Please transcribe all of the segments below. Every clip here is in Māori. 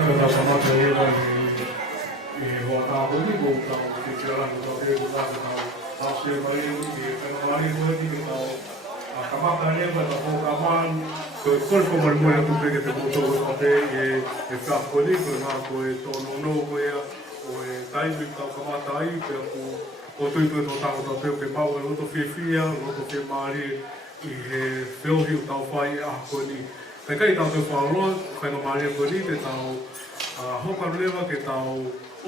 Tangata kamata eva e hoa tāpuni ko tau te tiarani tau te kutaka tau tau se mai e uti e whanamari koe ni ke tau a kamata eva ta ho kaman ko e kore komari moe atu peke te koto o te e whakoni ko e ngā koe tono no koe o e taimi tau kamata ai pe aku o tui tui tau tāko tau peo ke mau e roto whiawhia, roto whi maari i he whiohi o tau whai a koni. Kai kai tau te whaoroa, whainga maari a koni te tau hoka rewa ke tau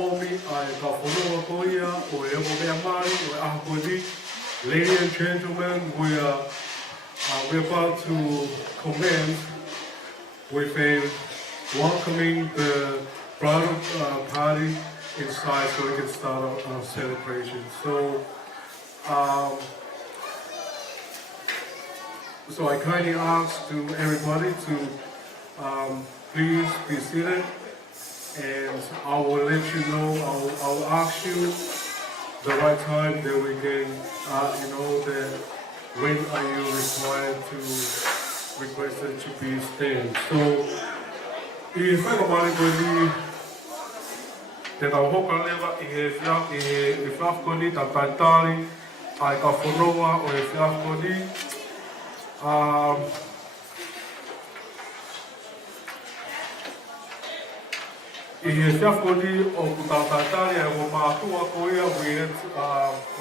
omi a e tau whanua koia o e emo mea maari o e aha koni. Ladies and gentlemen, we're about to commence with a welcoming the bridal party inside so we can start our celebration. So I kindly ask to everybody to please be seated, and I will let you know, I'll ask you the right time that we can, that when are you required to requested to be stand. So, if I te tau hoka lewa i he whiawhkoni, ta taitari, ai ka whanoa o he whiawhkoni. I he whiawhkoni o ku ta taitari, ai o mātua koia, we're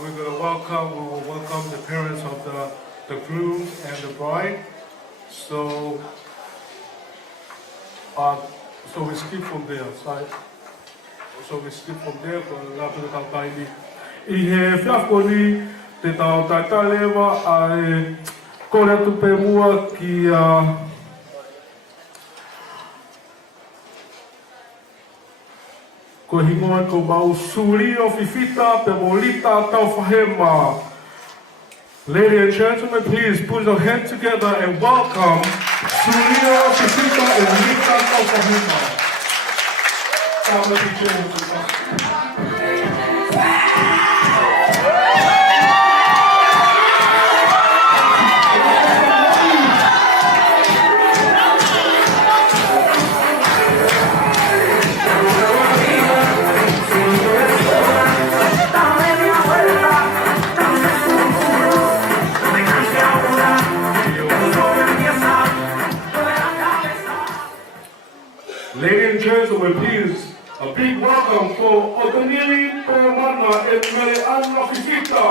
going to welcome the parents of the groom and the bride. So we skip from there. So we skip from there, but we'll have to tau taini. I he whiawhkoni, te tau taitai lewa, ai kore atu pe mua ki ko hingoa ko mau suri o whiwhita, pe molita tau whahema. Ladies and gentlemen, please put your hands together and welcome Suri o whiwhita e molita tau whahema. Ladies and gentlemen, please, a big welcome for Otonili Permana and Mele Anrokisita.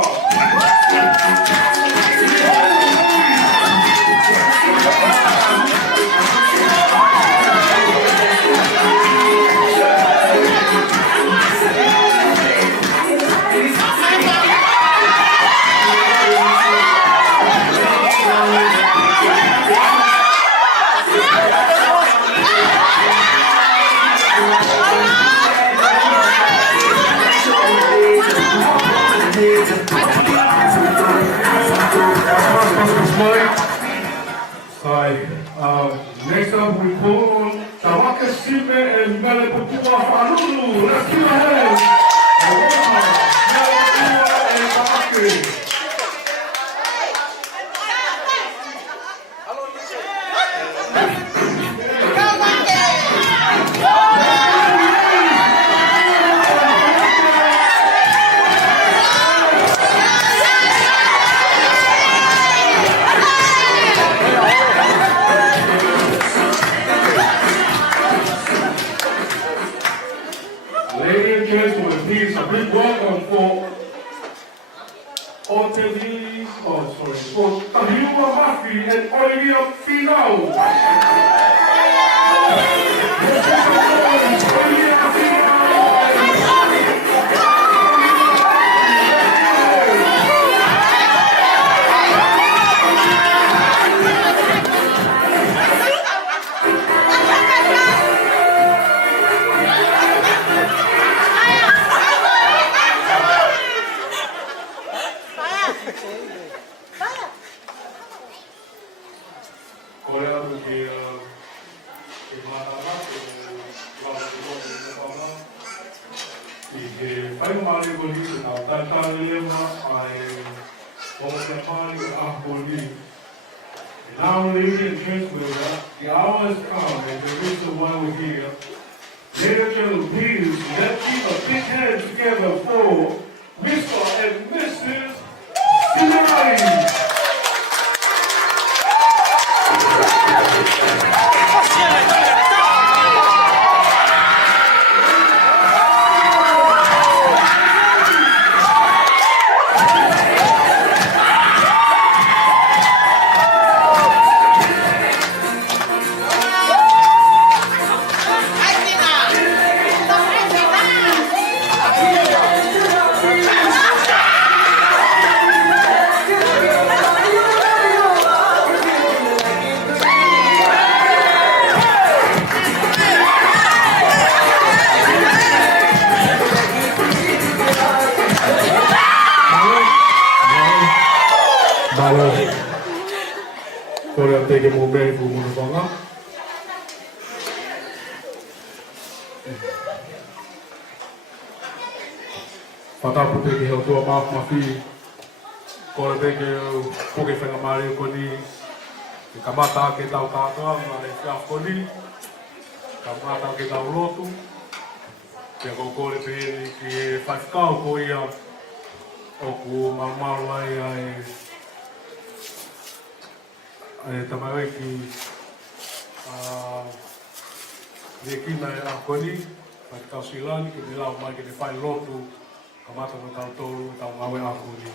Next up we call on Tapukitea and Tapukitea. Let's give a hand. For Tahiua Mafi and Oilia Finau. Now, ladies and gentlemen, the hour has come, and the reason why we're here Ladies, please, let's keep a big hand together for Mr. and Mrs. Similai. Kore teke mo mei fu mo wanga. Tapukitea he tua mafi. Kore teke poke whenga mare koni. Ka mata ke tau tātua ma e whia koni. Ka mata ke tau lotu. Kia kore pēni ki e whaiwhikau ko ia. O ku maru ai tamawe ki Liekina e Akoni, mai tau silani, ki me lau mai ki te whai lotu, ka mata no tau tolu, tau mawe Akoni.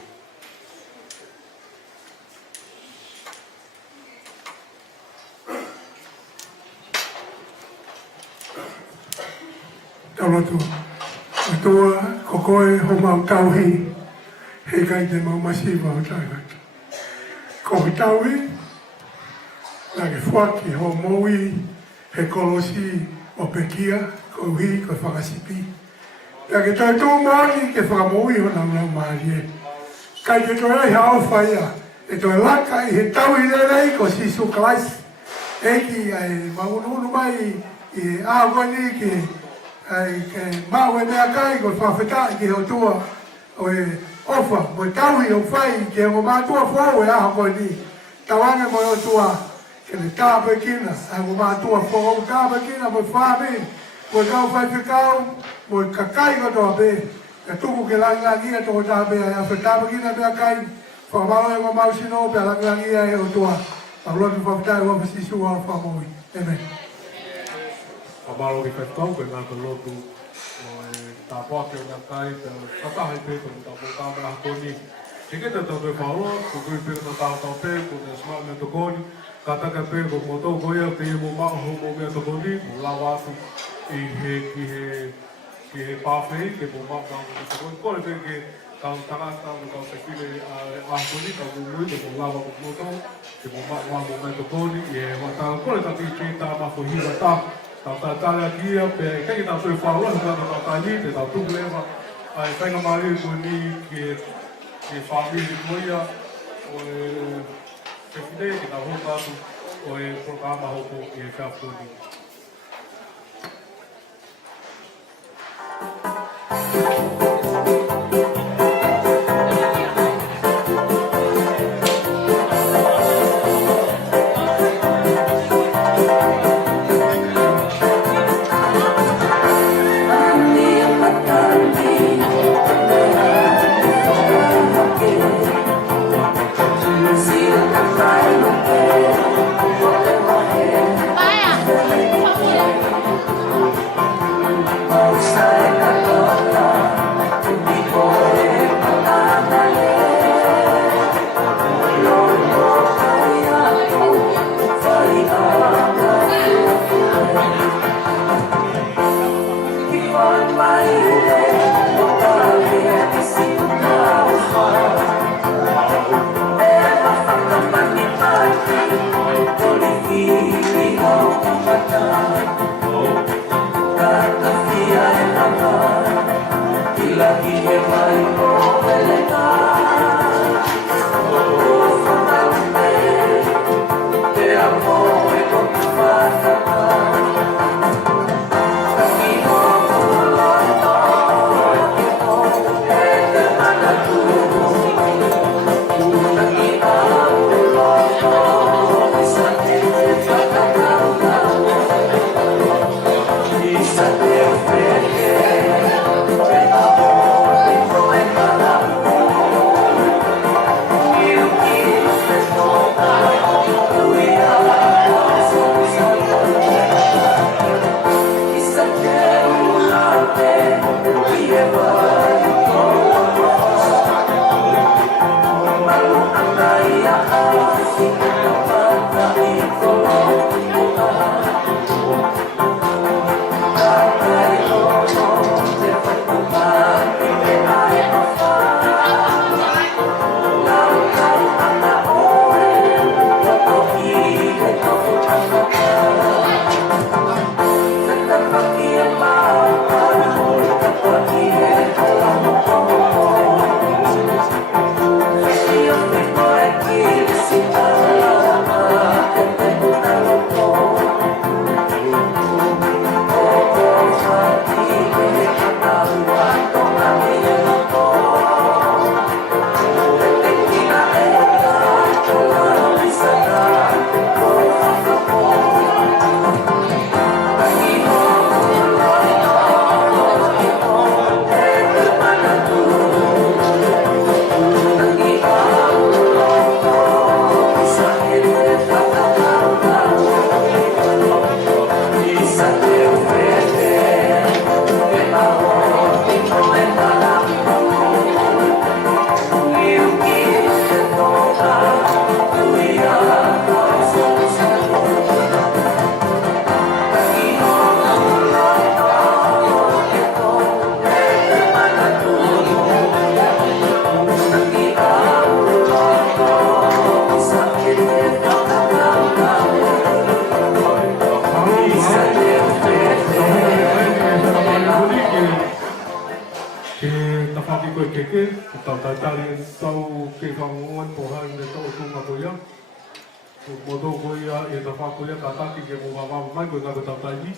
Tau lotu, a toa kokoe ho mau tauhi, he kai te mau masiwa o tāngata. Ko he tauhi, nā ke whaki ho moui he kolosi o pekia, ko uhi, ko whakasipi. Nā ke tātou maari ke whakamoui ho nau nau maari e. Kai te toi ai hao whaia, e toi laka i he tau i rei ko sisu kalais. Eki ai maununu mai i āwani ke mau e mea kai ko whawhetai ki ho tua o e ofa, mo tau i o whai ke o mātua whau e āwani. Tawane mo o tua ke le Tapukitea, a mo mātua whau Tapukitea mo whāme, mo kau whaiwhikau, mo kakai ko toa pe, ka tuku ke langilangia toko tāpe a wha Tapukitea mea kai, whakamau e mo mausino pe a langilangia e o tua, a lotu whawhetai wa whasisu a whamoi. Amen. Whamaro ki whaitau, koe ngā ka lotu o e tāpake o ngā kai, te tatahai pēto mo tāpō tāme a koni. Ke kete tau koe whaoa, ko koe pēto tātau pē, ko te smart mea tokoni, ka taka pē ko mo tau koe au te mo maho mo mea tokoni, mo lawa atu ki he pāwhei, ke mo maho mo tokoni. Kore pē ke kau tangata, mo kau te while a koni, kau mui, ke mo lawa mo tau, ke mo maho mo mea tokoni, i e watau. Kore tati ki tā mafo hiwa tā, tau tātale akia, pe kei tau tui whaoa, hua tau tātani, te tau tuku lewa, ai whainga mari ko ni ke whamiri koia, o e whiwhine, ke tau hoka atu, o e programa hoko i e whiawhoni. Sunday. koe keke, tau taitari tau ke whangongan po hai me tau tunga ko ia. Mo tō ko ia e ta whako ia ka taki ke mo wawawa mai koe kako tau taimi.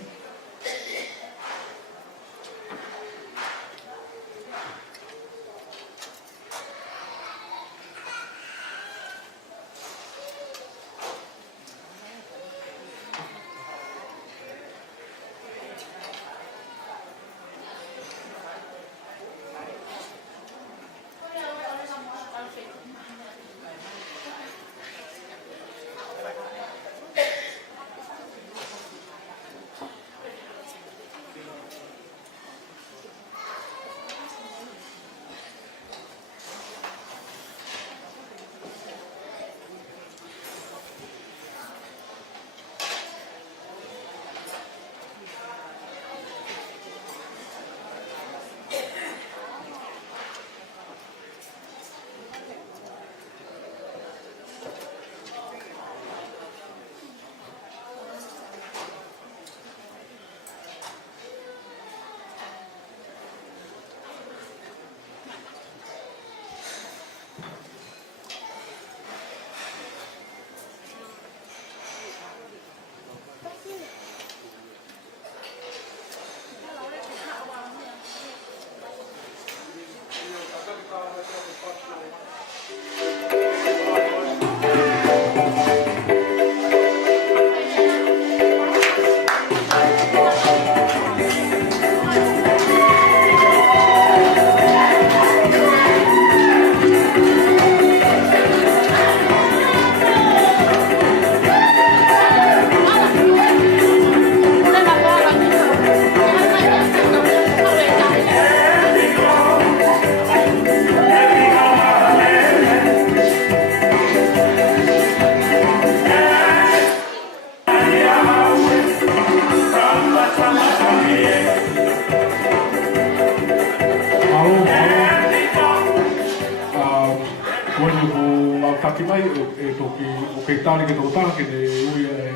Taki mai e toki o ke tāne ke tō tāke ne uia e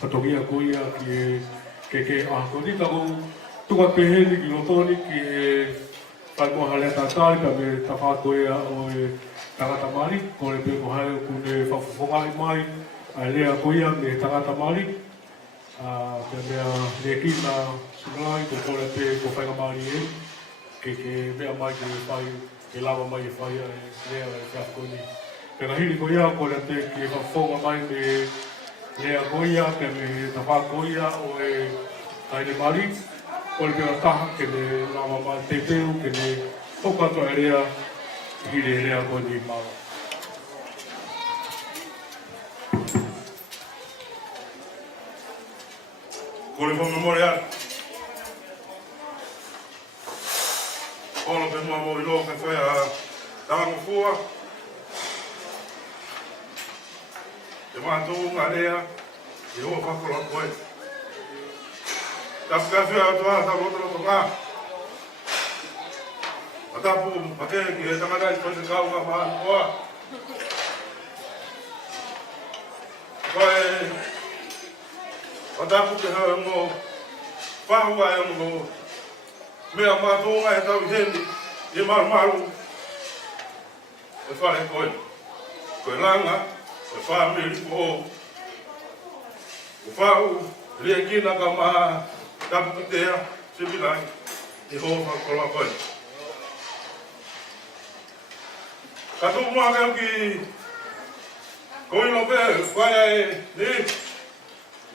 patokia ko ia ke ahakoni tako tuka peheni ki lotoni ki e whai moha lea tātari ka me ta whāko ia o e tangata mari ko le pe moha lea kune whawhawhongai mai a lea ko ia me tangata mari ka mea Liekina Similai ko le pe ko whainga mari e ke mea mai ke whai ke lava mai e whai e lea e whakoni. Pena hiri ko ia ko le te ki whawhonga mai me lea ko ia ke me ta whako ia o e taine mari ko le pena taha ke me lava mai te peu ke me hokato e rea hiri e rea ko ni mara. Ko le whonga more ara. Kono pe mua mo i lo ka whai a tango fua. Te mātou ngā rea, e hoa whakoro a koe. Tapu ka whia atu a ta roto ngā. A tapu, a kere ki e tangata i whaite kau ngā maani koa. Koe, a tapu te hau ngō, whahua e ngō, mea mātou ngā e tau i hendi, e maru. E whare koe. Koe langa, e whamiri ko o whau Liekina ka mā Tapukitea Similai i hoa koroa koe. Ka tū mua kau ki koino pe whaia e ni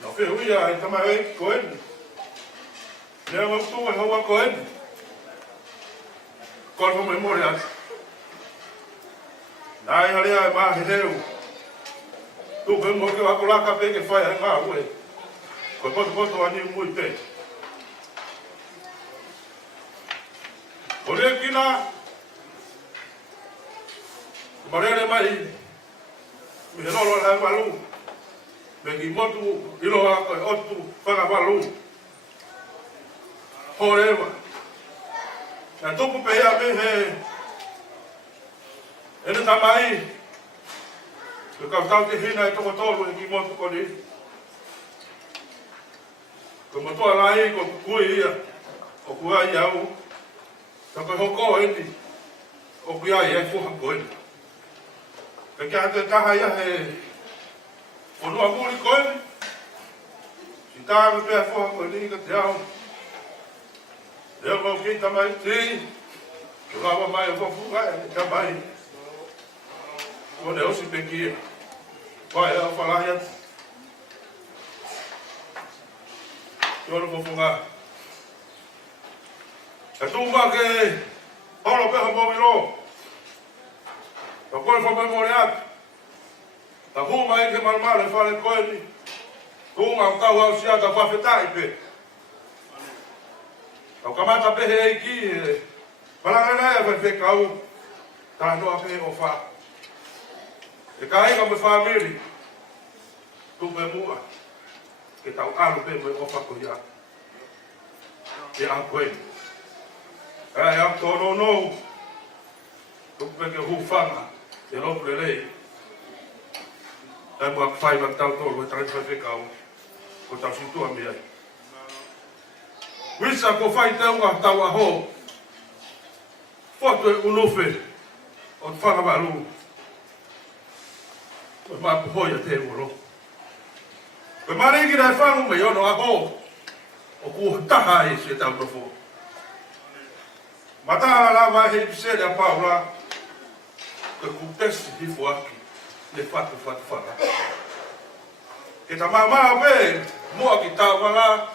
na whi huia e tamai e koe ni. Nea mautu e hoa koe ni. Koe me mori ati. Nai harea e mahi reu. Tu pe mo ke wako laka pe ke whai a ngā ue. Koe poto ani mui pe. O Liekina, marere mai, mi he rolo hai walu. Me ki motu iloa koe otu whanga walu. Horewa. Na tupu pe ia me he. Ene tamai. Ke kau tau te hina e toko tolu e ki motu koni. Ko motua lai ko kukui ia. O kuai au. Ka koe hoko eti. o kuia e fo koe. Ke kia te taha ia he o nua muri koe. Si tāme pēr fo koe ni ka te au. Leo mau ki tamai ti. Ke wawa mai o fofuga e tamai. O ne osi pe kia. Pai e au whalahi atu. Yoro fofuga. E tūma ke oro peha momi lo. Ta koe whapai mōre atu. Ta huma i ke marumare whare koe ni. Tūma o tau au siata whawhetai pe. Tau kamata pehe e ki e. Palangana e whai whekau. Tā noa pehe o wha. E ka inga me whamiri. Tūpe mua. Ke tau alu pe me o whako ia. E a koe. E a tono no. Tūpe ke hufanga. E ropu le lei. E mua kwhai mak tau tolu. E tarai whai whekau. Ko tau situa mi ai. Wisa ko whai teunga tau aho. Foto e unofe. O te whangamaru. Ko mapu hoia te uro. Ko mariki rai whangu me ono aho. O kua taha e se tau tofo. Mataha la mai hei pisere a paula. Ko kutesi hifo aki. Le fatu whara. Ke ta mamā pe. Mua ki tā wala.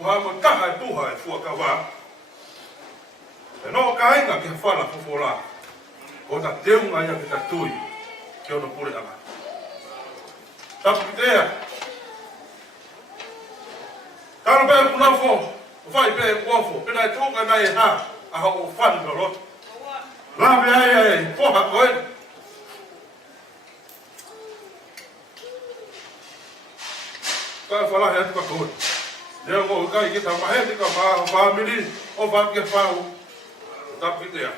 Muhama taha e puha e fua kawa. E no ka inga ki whala fofola. Ko ta teunga ia ki ta tui. Ki ono pure anga. Tapukitea. Karo pe punafo. O whai pe kuafo. Pena e tūka nai e ha. Aha o whani ka roto. Lame ai e poha koe. Ka whalahe atu ka koe. Leo mo kai ki ta maheti ka maa o whamiri o whaki e whau. Tapukitea.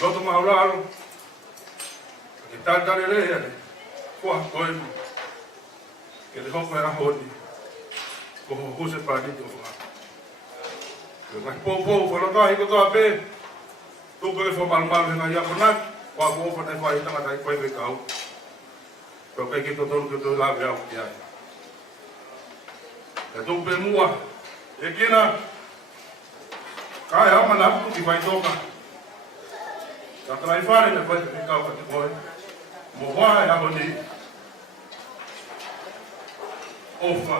Roto mauraro. Ke tātare rea ne. Kua koe mu. Ke le hoko e ahoni. Ko ho huse pāniti o whanga. Ke ngai pōpō whanakahi ko tā pē. Tūpe e whamarumaru henga ia konak. Kua kōwha nei whai tanga tai koe me kau. Ko kai ki to tonu ki to lawe au ki ai. E tūpe mua. Liekina. Kai ama na puti vai toka. Ta trai whare me whai te kau ka te koe. Mo whae ahoni. Ofa.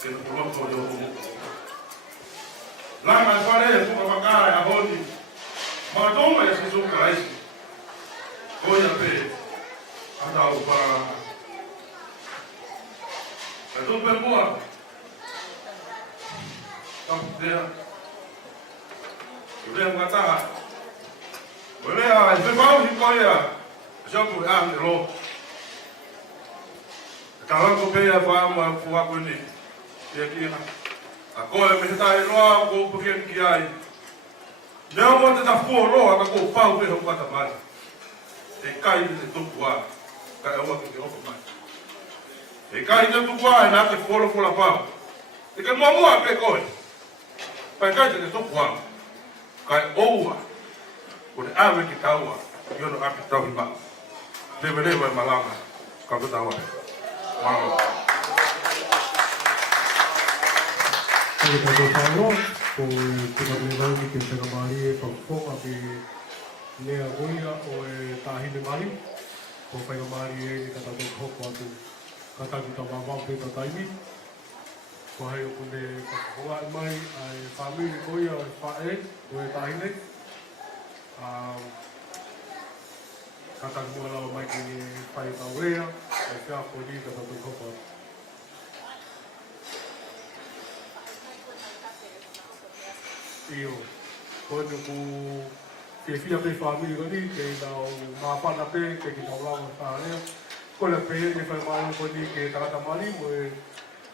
Ke no puroto o omu. Lama e whare e tuka whakare ahoni. Ma tonga e si suka aisi. Koia pe. Ata o para. E tūpe mua. Tapukitea. Rea ngataha. Rea e whekau hi koia. Japu e ane lo. E karango pēia whaama fuako ni. Liekina. A koe me he tae roa ko upukien ki ai. Nea mo te tafua roa ka ko pau peho kata mai. E kai te tuku a. Ka e oa ke ofa mai. E kai te tuku a e nā te folo fola pau. E ke mua pe koe. Pai kai te tuku a. Kai oua. Ko te awe ki taua. Iono aki tau hi mau. Lewe e malanga. Ka te taua. Malo. Ele está do Paulo, o Tapukitea ni ke te kamari e whakawhonga pe lea goia o e tāhine mari. Ko whai kamari e ni kata tō hoko atu kataki ta mamau pe ta taimi. Ko hei o kune whakawhonga e mai ai whamiri goia o e whae o e tāhine. Kataki mua lawa mai ki whai tau rea e whiako ni kata tō hoko atu. Io, quando che fia per famiglia così, che da una panna pe, che da una fare, quella per che fa male un po' di che tratta male, poi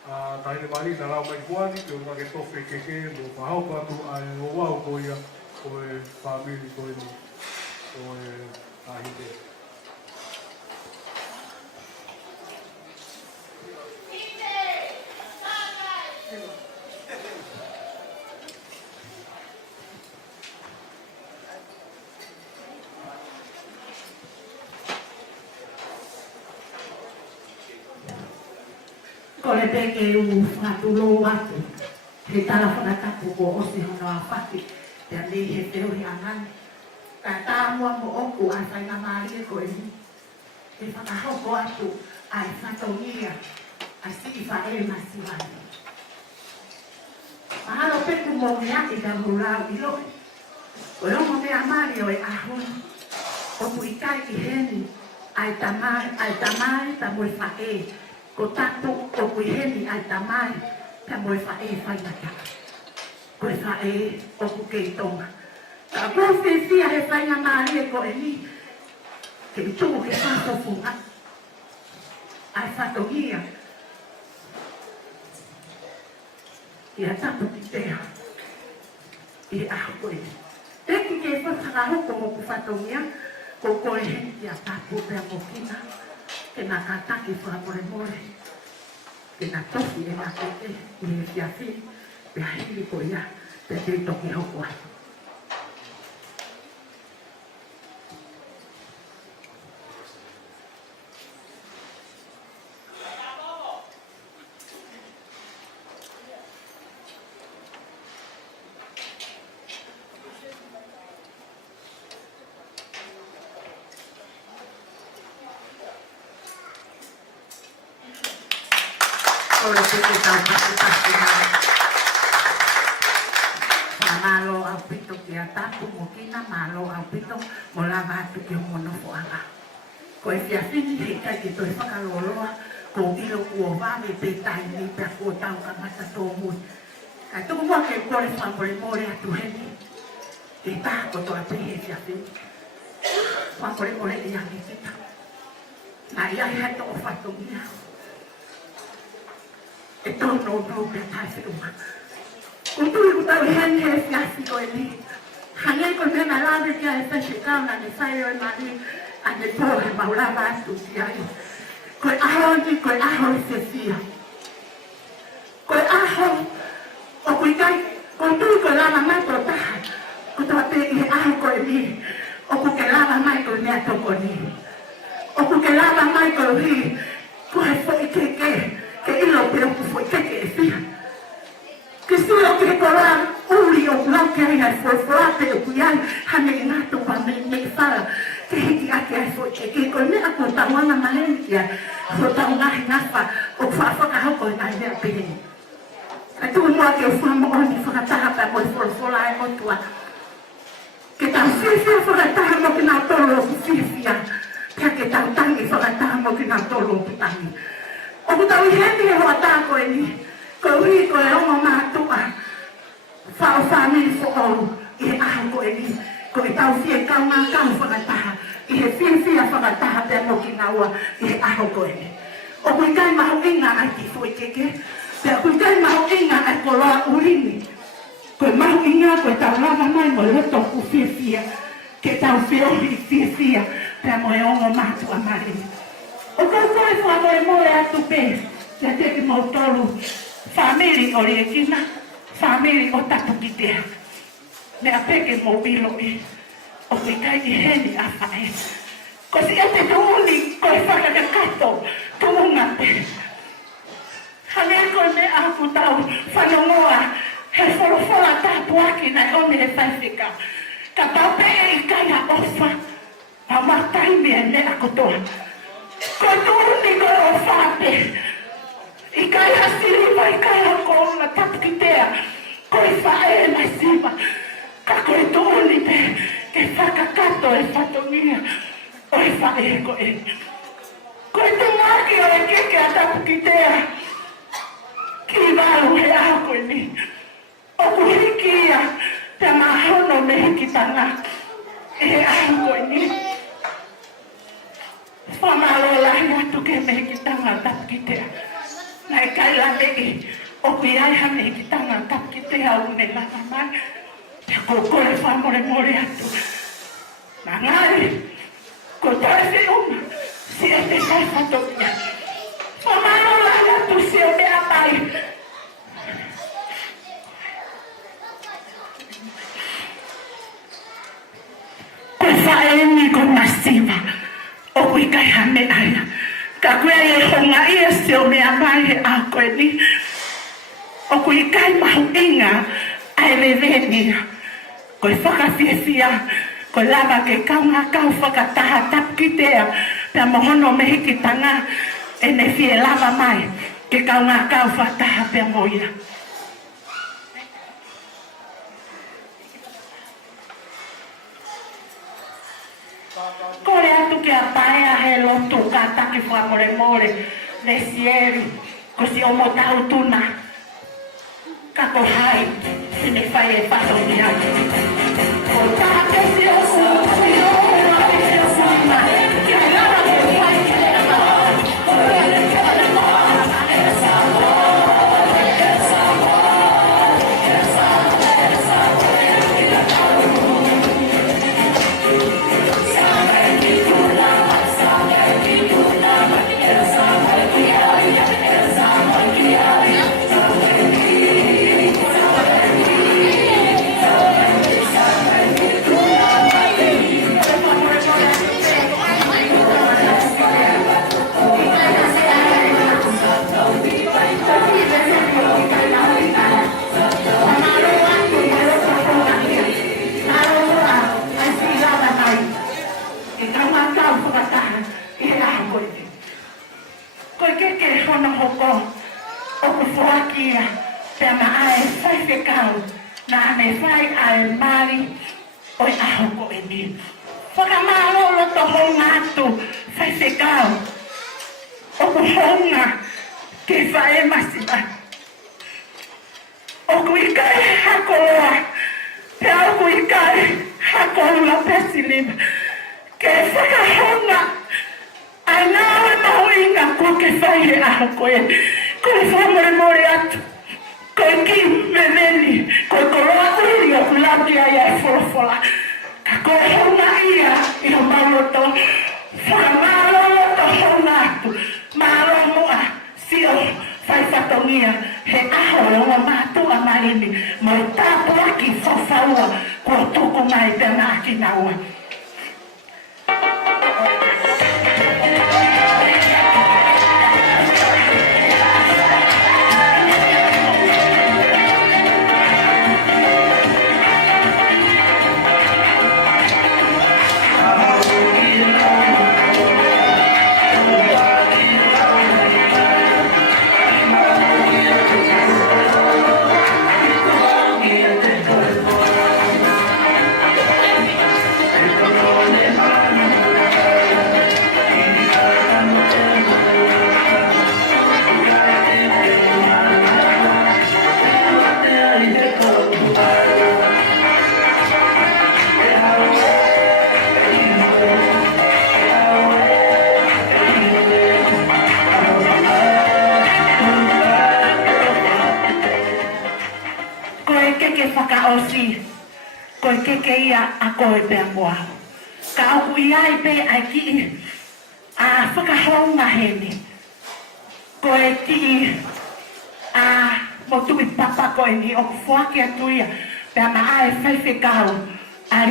a dare male da là mai buoni, che una che toffe che lo fa ho fatto a nuovo poi come famiglia poi a ko le peke u whatulo atu. He tala whakatapu ko osi hono a whaki. Te a nei he teori angani. Ka tāmua mo oku ai whainga māria ko e ni. He whakahoko atu ai whatongia. Ai siki whaere masiwani. Mahalo peku mo meaki ka murau i loe. O lomo mea māria o e ahon. Oku i kai i heni. Ai tamai ta moe whae. Ko tapu oku i heni ai tamai ta moe whae whainata. Ko e whae oku kei tonga. Ka kofi fia he whainga māria ko e ni. Ke mi tuku ke whatofunga. Ai whatongia. Ia Tapukitea. I aho koe. Eki ke whakahoko mo ku whatongia. Ko koe henti a Tapukitea Liekina. Ke nā kātaki whakapore more. Ke nā tofi e nā kote. I he whiawhi. Pea hiri ko ia. Pea te toki hoko atu. Ora peke tau pati nai. Malo au pito ki a tapu mo kina, malo au pito mo lava atu ki o monofo anga. Ko e whiawhini he kai ki toi whakaloloa, ko ilo kua wame pe tai ni pia kua tau ka mata tō mui. Kai tuku mua ke kore whapore more atu heni. Ke tā ko toa pe he whiawhini. Whapore more i angi kita. Nā iai hato o whatongia. E tono no pe tai whiruma. Ko tui ku tau hen he whiawhi ko e ni. Hangai ko mena lawe kia e wheshe kauna ni whai o e mani a ne pōhe maulawa atu ki ai. Ko e aho ni, ko e aho i se fia. Ko e aho o kui kai, ko tui ko lama mai ko taha. Ko toa te i aho ko e ni. O ku ke lama mai ko nea toko ni. O ku ke lama mai ko hi. Ko he fo i keke. Ke ilo pero ku fo i keke e fia. Ke sio ke koran uri o blake ai ai foi frate o kuiai hane ngato pa me fara ke hiki ake ai foi ke ko me ako tawana maleni kia ko tauna ngafa o fa ka hoko ai me apeni ai tu mo ke fu mo oni fa ta pa mo fola ai o tua ke ta fia fa ta mo ke na tolo fia ke ta tangi fa ta mo ke na tolo tangi o ku ta hende ho ata ko ni ko ri ko e o matua fa family fo o e a ko e ni ko e tau fie ka nga ka whakataha i he fia whakataha pe mo ki naua i he aho ko e ni o kui kai maho inga ai ki fo i keke pe kui kai maho inga ai ko loa urini ko e maho inga ko e tau lava mai mo leto ku fia ke tau fio i fia pe mo e ongo matua mai o ko koe fo amo e mo e atu pe te te ki mo tolu family o Liekina, family o Tapukitea. Me a peke mobilo e, o te kai i heni a whae. Ko si a te tuuni, ko e whakakato, tuunga te. Hane koe me a kutau, whanongoa, he wholofola tāpuaki nai ome he whaiwhika. Ka taupe e i kai a ofa, a watai mea me a kotoa. Ko tuuni ko o whape, I kai hasiri mai kai hako na Tapukitea, ko e whae mai sima, ka ko e tuuni te, ke whakakato e whatongia, o e whae ko e. Ko e tumaki o e keke a Tapukitea, ki waru he aho ko e ni. O ku hiki ia, te mahono me hiki tanga, e he aho ko e ni. Whamalola hi atu ke me hiki tanga Tapukitea. Nai kai la meki, o kui ai hane ki tanga Tapukitea o me lana mai, te kokoe whamore more atu. Nā ngāri, ko toe whiunga, si e te kai whatokia. Whamalola hi atu si o mea mai. Ko whae ni ko masima, o kui kai hane aia. Ka koe e honga ia se o mea mai he a koe ni. O koe kai mahu inga ai reveni. Koe whakawhiawhia, koe lava ke kaunga kau whakataha tapukitea. Pea mohono me hiki tanga e ne whie lava mai ke kaunga kau whakataha pea moia. Kore atu ke a paea he lotu ka taki whamore more le sieri ko si omo tau tuna ka ko hai sine whai e whato ni atu ko taha ke si o su si o ua ke si o su ima ki a lara ke whai ke le ama ko re ke le mo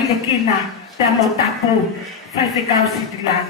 Liekina, Tapukitea Folau Similai.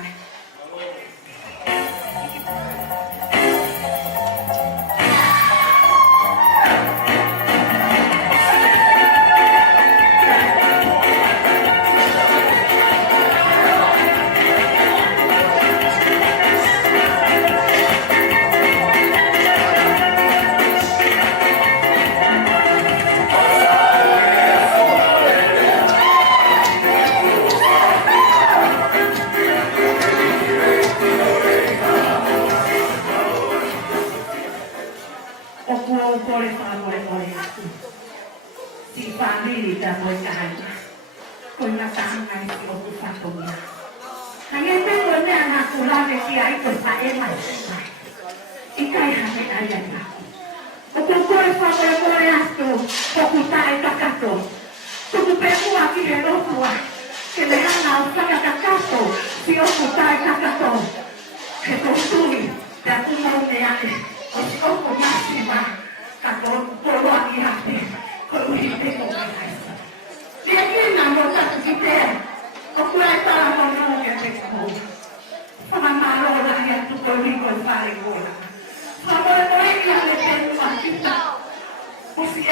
Liekina,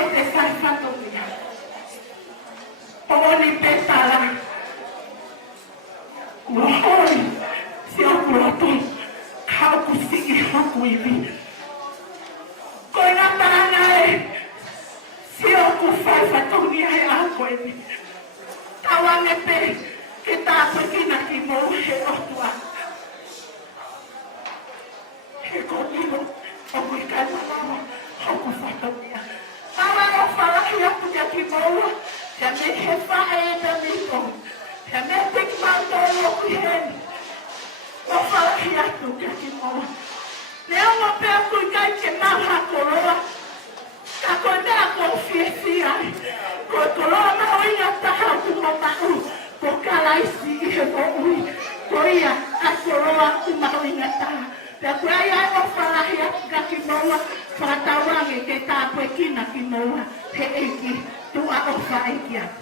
te whaiwhatongia. Pōni te tara. Kua hoi, si o kua tō, kau ku siki hoku iwi. Koe ngā tāna si o ku whaiwhatongia he a koe iwi. Tawange te, ke tāpakina ki mou he otua. He kōtino, o kui kai mamawa, hoku whatongia. Tawa o whalahi apu kia ki moua, kia me he whae e te mito, kia me tiki mātou o kui heni. O whalahi atu kia ki moua. Leo mo pēr kui kai ke maha koroa, ka koe mea ko whiesi ai. Koe koroa mao inga taha ku mo mau, ko kalaisi i he mo ui, ko ia a koroa ku mao inga taha. Pea koe ai ai o whalahi atu kia ki moua, whatawange ke Tapukitea ki moua, he eiki, tua o whaeiki atu.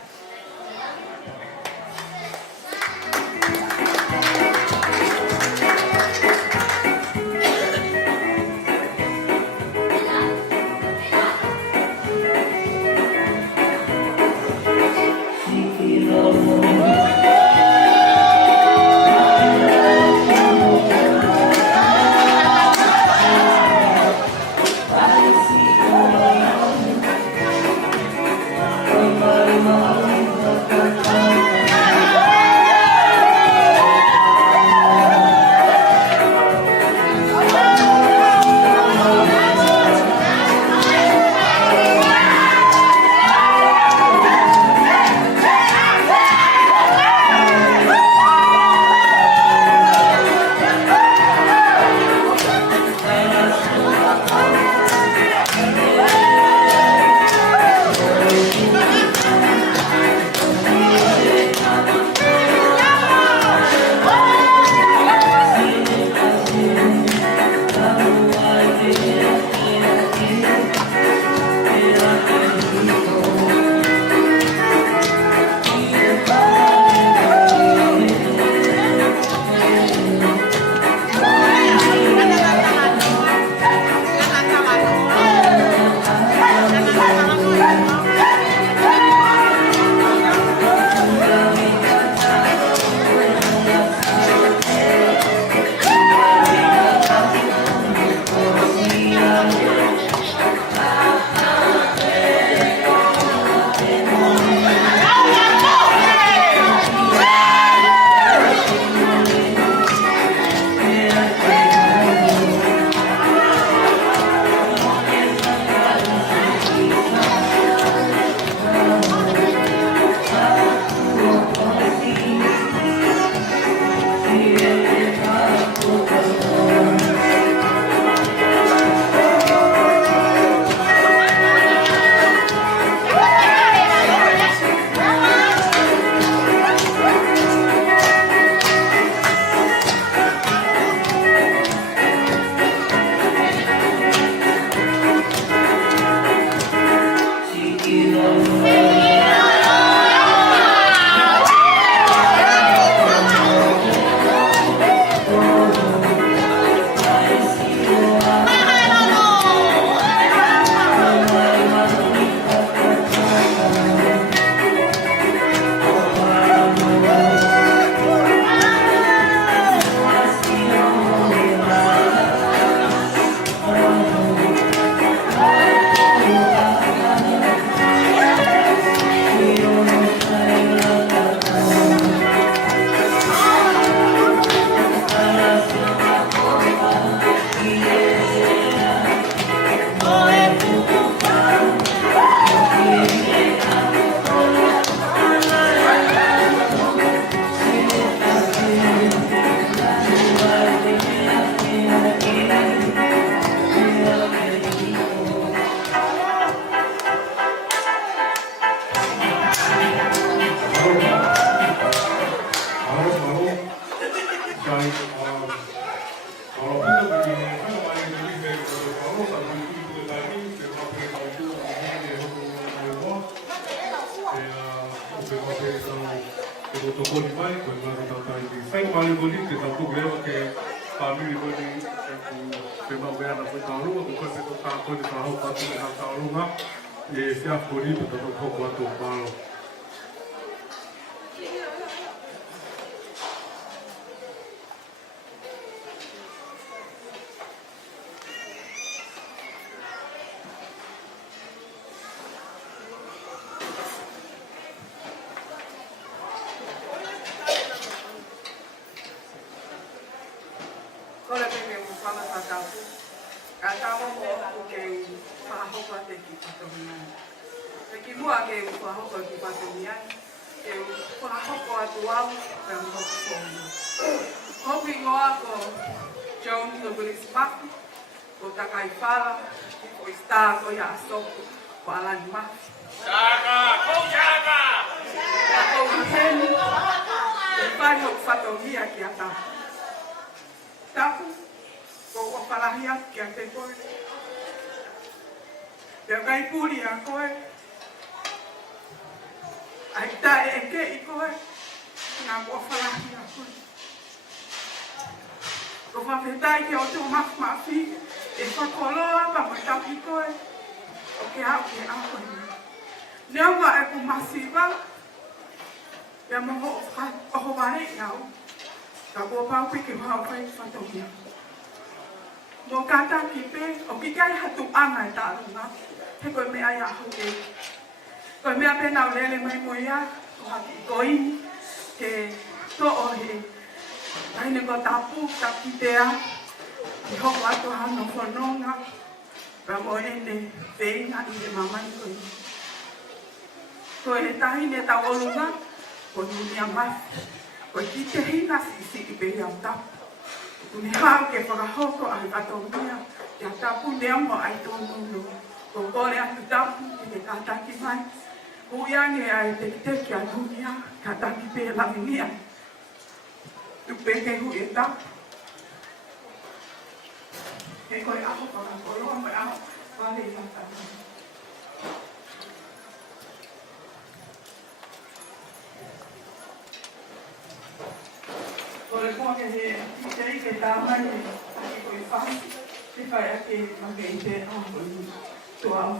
protokoli mai, koe ngāri tautai ki whai mali koni, te tau tuku rewa ke pāmiri koni, te mau mea na whai tārunga, ko koe peto tā koni ka hau patu e hau tārunga, se aforito da hoko atu malo. Kole peke mo whanga tatapu. Ka tawa mo o ke whahoka te ki patongia. Te ki mua ke whahoka ki patongia. Ke whahoko atu au pe mo whongi. Hopi ngoa ko John the Willis Mafi. Ko takai whala. Ko ista ko ia asoku. Ko alani mafi. Chaka! Ko chaka! Ka ko iheni. Ke whai hok patongia ki a tapu. Tapu, ko whakarahi atu ki a te koe. Pea kai puri a koe. Ai tae e ke i koe. Ngā whakarahi a koe. Ko whawhetai ke o tō mafi. E whakoloa pa mo tapu koe. O ke au ke au koe. Nea wa e ku masiwa. Pea mo ho ware i au. Ka kua pau piki whao whai whatongia. Mō kata ki pe, o ki kai hatu anga e tālunga, he koe mea ia hoke. Koe mea pena o lele mai mo ia, ko haki i koini, ke to o he. Aine ko tapu, tapukitea, ki hoko atu hano whanonga, pa mo ene whenga i e mamai koini. Koe he tahine tau olunga, ko nunia mai. Koe ki te hina si i pe iau tapu. Kuni hao ke whakahoko ai katongia, kia tapu nea mo ai tōnunu. Ko kore atu tapu ki te kātaki mai. Kuiange ai te kiteki a dunia, kātaki pe lavinia. Tupe ke hui e tapu. He koe aho whakakoroa mai aho, wale i hata. Kore kua ke he kitei ke tāmai e ake koe whai, te whai ake make i te aho i tua aho.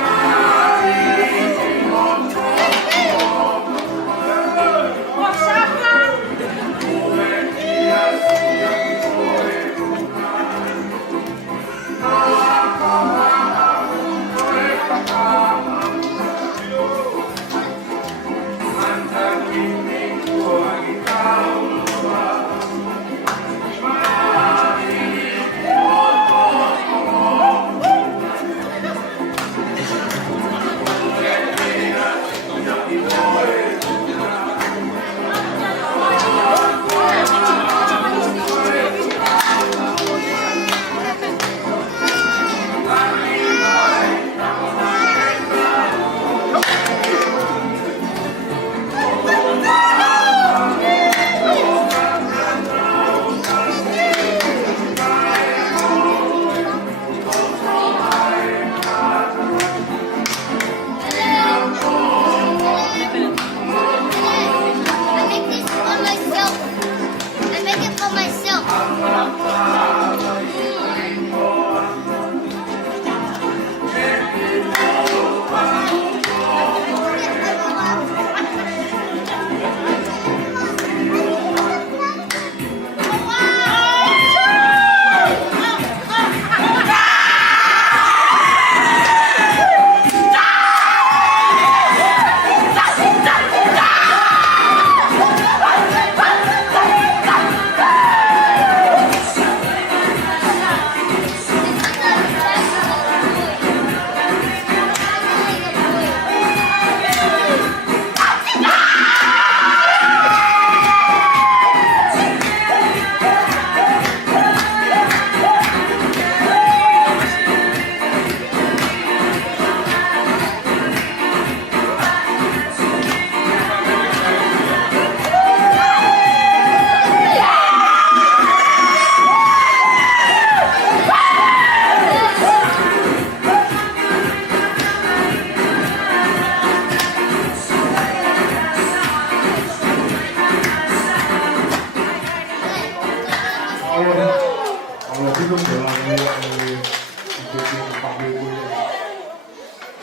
Chaka!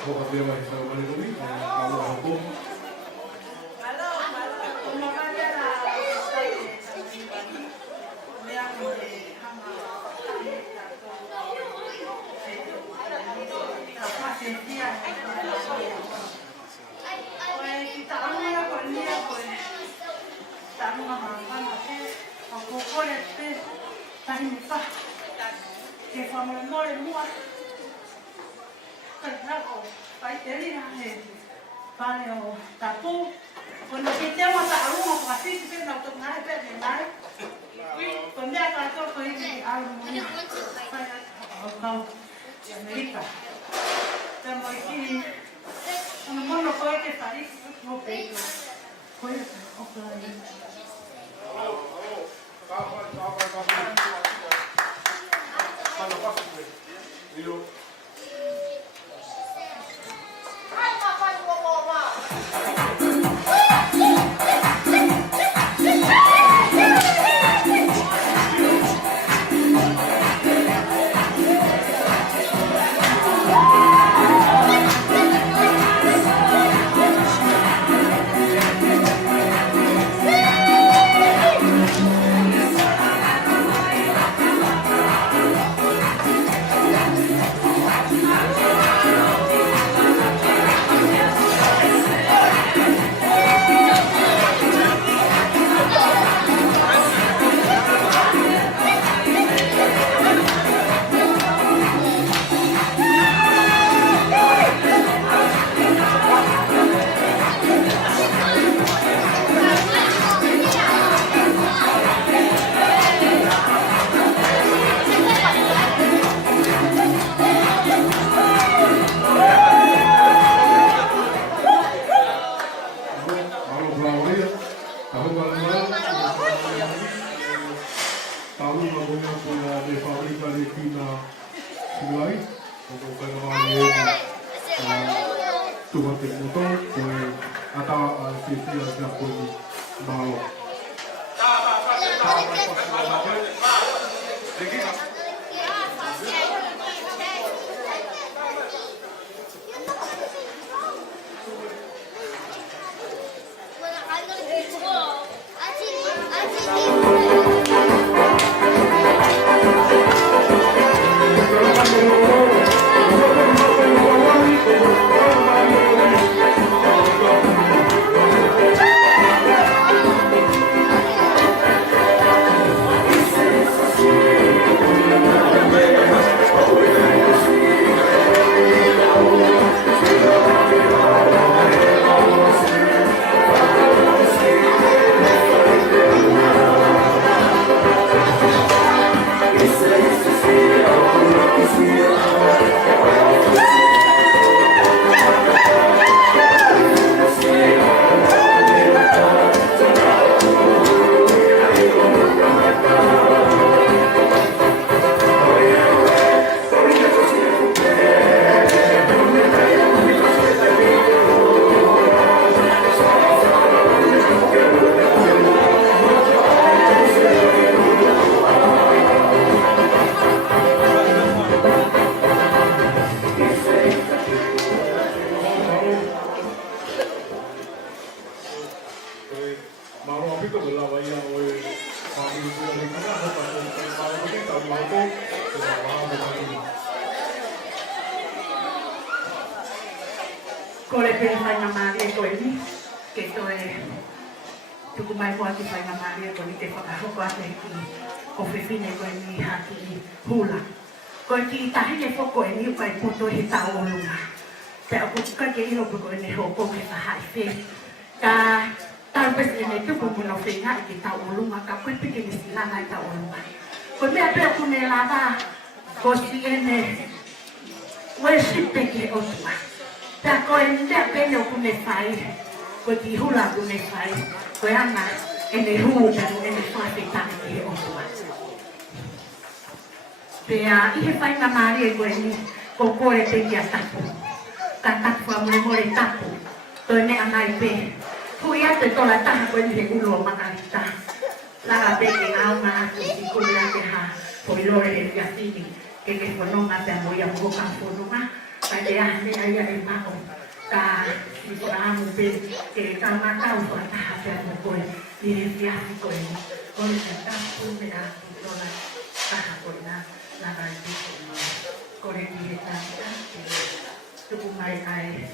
Tapukitea Folau Similai, kalau aku Tapu, quando sentiamo a uno quasi si vede tornare per andare. Con me ha fatto così all'uomo. America. Siamo qui. Un mondo poi che fa lì, non vedo. Questo, ok. Liekina Similai, untuk fenomena Tuhan Timur atau sisi yang pun mau. Kole pe fai na Maria ko ni ke to e tuku mai ko ati fai na Maria ko ni te whakahoko ko ate ki o whiwhine ko ni haki hula. Ko ki tahi ke whoko e ni ukai puto he tau o lunga. Te o kuka ke ilo ko ni hoko ke whahai whi. Ka tau pesi e ne tuku muna whinga i ki tau o lunga ka kuipi ke ni silanga i tau o lunga. Ko mea pia kune lava ko si e ne wesipe ke o tua. Ta koe nida pene o kune whai, koe ki hula kune whai, koe ana e ne huu tanu e ne whai tāne ki he otua. Pea ihe whai na maari e koe ni, ko kore te kia tapu. Ka tapu a mure more tapu, koe ne anai pe. Hui ate tola taha koe ni he ulo makarita. Laga peke au maa tu si kore ate ha, koe lore he whiawhini, ke ke whanonga te moia mhoka whanonga. Kai dia dia mau ta si kamu ben ke kama kau ta apa pokoi dia dia pokoi kalau kita pun beda dolar ta pokoi na lagi kalau dia ta cukup mai ai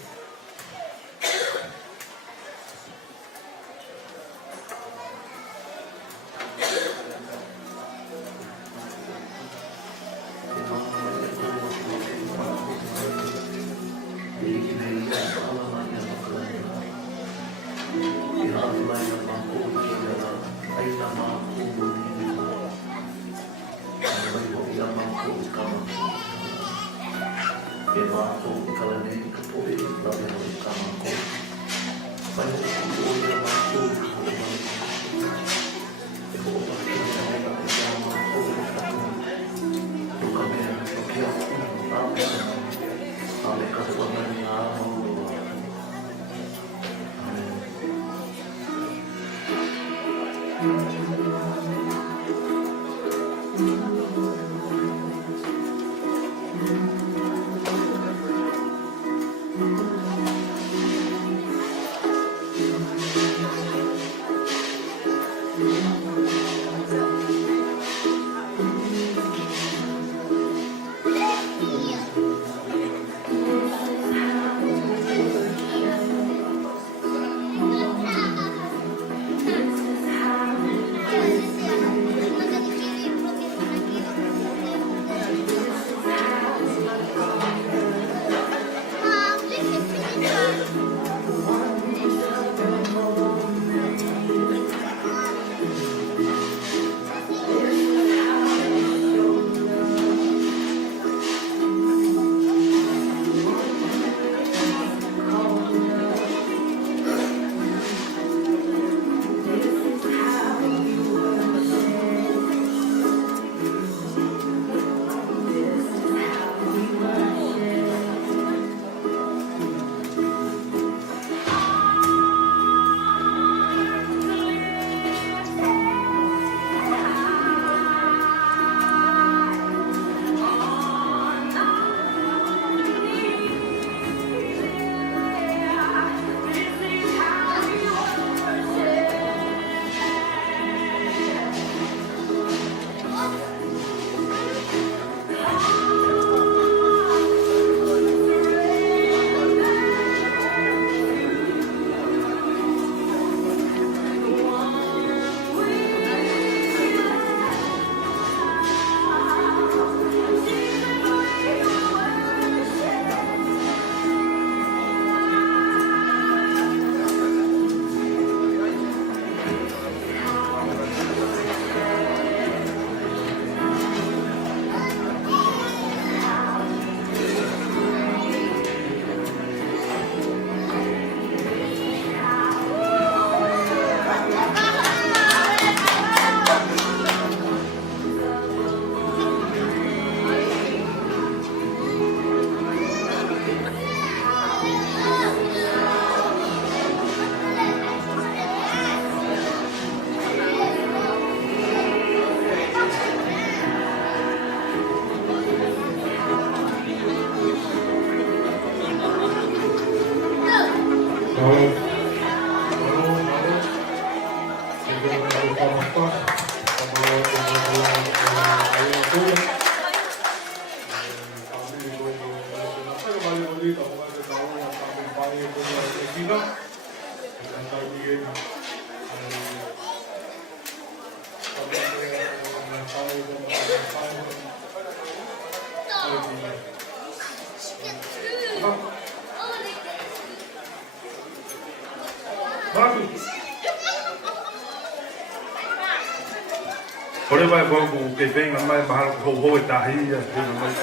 Ore vai ko ke venga mai bahal ko ho ta hi ya mai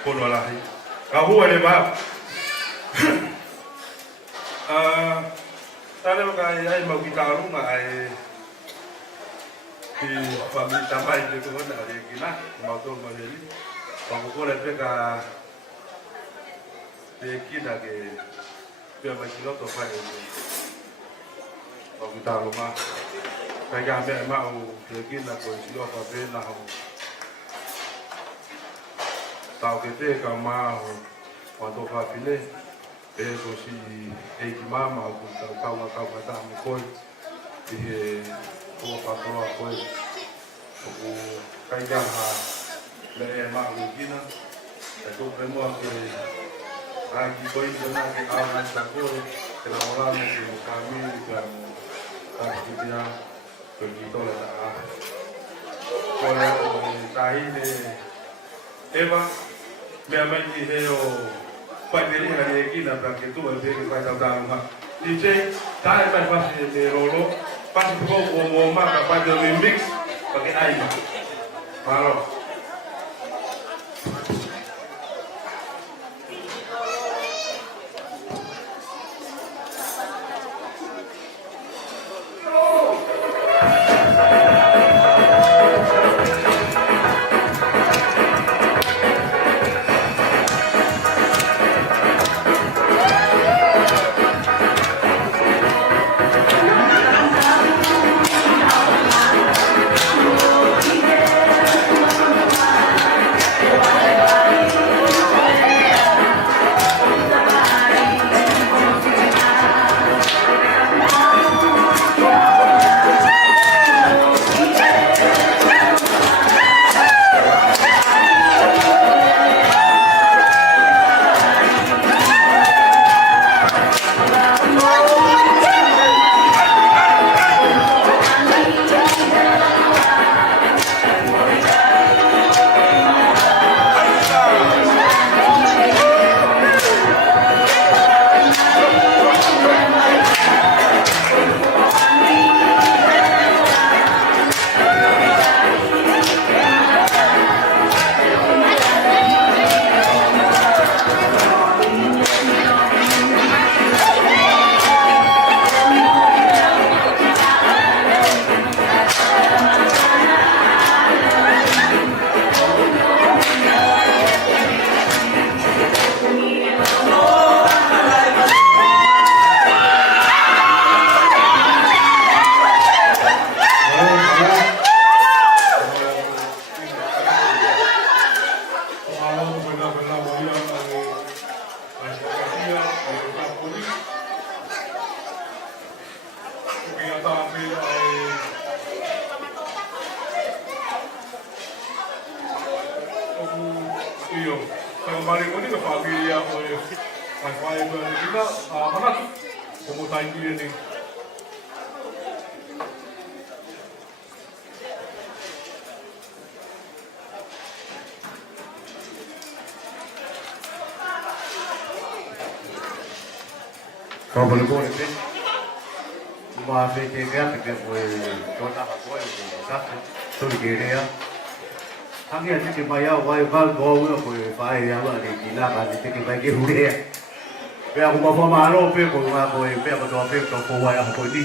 ko no la hi ka hu ere ba tare ka ai mau ki ta ru ma ai ki family tamai de ko na Liekina mau to ma le pa ko le pe ka Liekina ke pe ma ki lo to fa e pa ki ta ru ma Kaya me mau Liekina ko silo pa pena ho. Tapukitea ka mau Mato whawhine, e ko si e ki mama o ku tau ta mo koi, i he kua patoa koi, o ku kaiaha le e maa Liekina, e ko pe mua ke raki koi tena ke awa sa koi, ke la molame ke mo kami, ke mo Tapukitea ke ki tole ta a. Koi o tahine Eva, mea mai ki he o Paiteri na Liekina para que tu vai ver que vai dar uma. DJ, tá vai fazer de rolo, faz um pouco o marca para o mix, para que aí. Parou. Kau boleh boleh sih, cuma fikirnya tidak boleh kota boleh satu tu dia. Hanya ni cuma ya, wai val bawa boleh fai ya, boleh Liekina kan, itu kita pergi huria. Biar aku bawa malu, biar aku boleh, biar aku doa, biar aku bawa yang aku ni,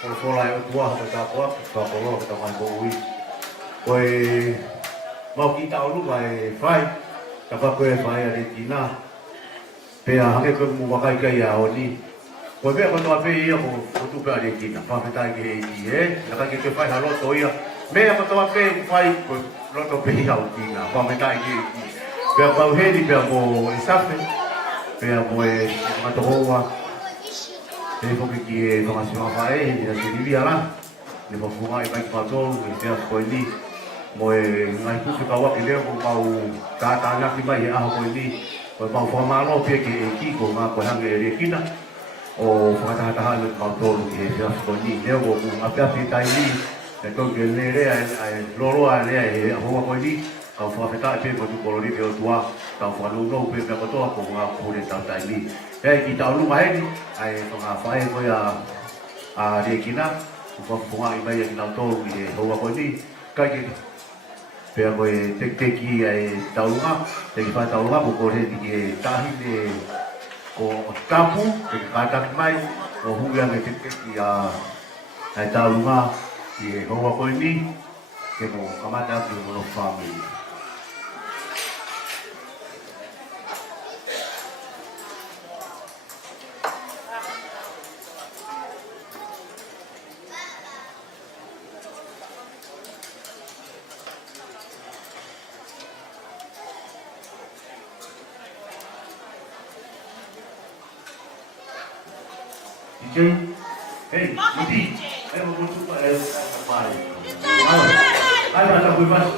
kalau soalnya itu tua, aku tak kuat, tak kalau kita main bawa. Boleh mau kita ulu boleh fai, tapi boleh fai Liekina. Biar hanya aku mau pakai gaya ni. Poi per quando avevo tu per Liekina, fa metà che la che fai la lotto io, me quando avevo fai lotto per Liekina, fa metà che per pauhedi per mo isafe, per mo matoa, per pochi che come si fa di la via là, ne può fumare vai fatto, e per poi lì, mo ngai tu ka wa ke le mo mau ta na ki mai a ko lì, poi mau fa malo per che ki ko ma ko hange Liekina. O whakataha le mautoro ki he whia whakoni. Nea wo ku apia whitai ni, e tau ke le rea e loroa rea he hoa koi ni, kau whakata e pe kotu kolori pe o tua, kau whanau pe pe kotoa ko ngā kore tau tai ni. Hei ki tau lunga heni, ai ngā whae koi a Liekina, ku whakpunga i mai a ki nau tōru ki he hoa koi ni, kai ki pe a koe teki e tau lunga, te ki whae tau lunga, ko kore ki he tahi ne ko tapu ke katak mai ko huya me te ki a ai taunga ki ho ko ni ke mo kamata ki mo family. DJ, hey, Mati, ayo mau coba apa? Ayo ada bebas.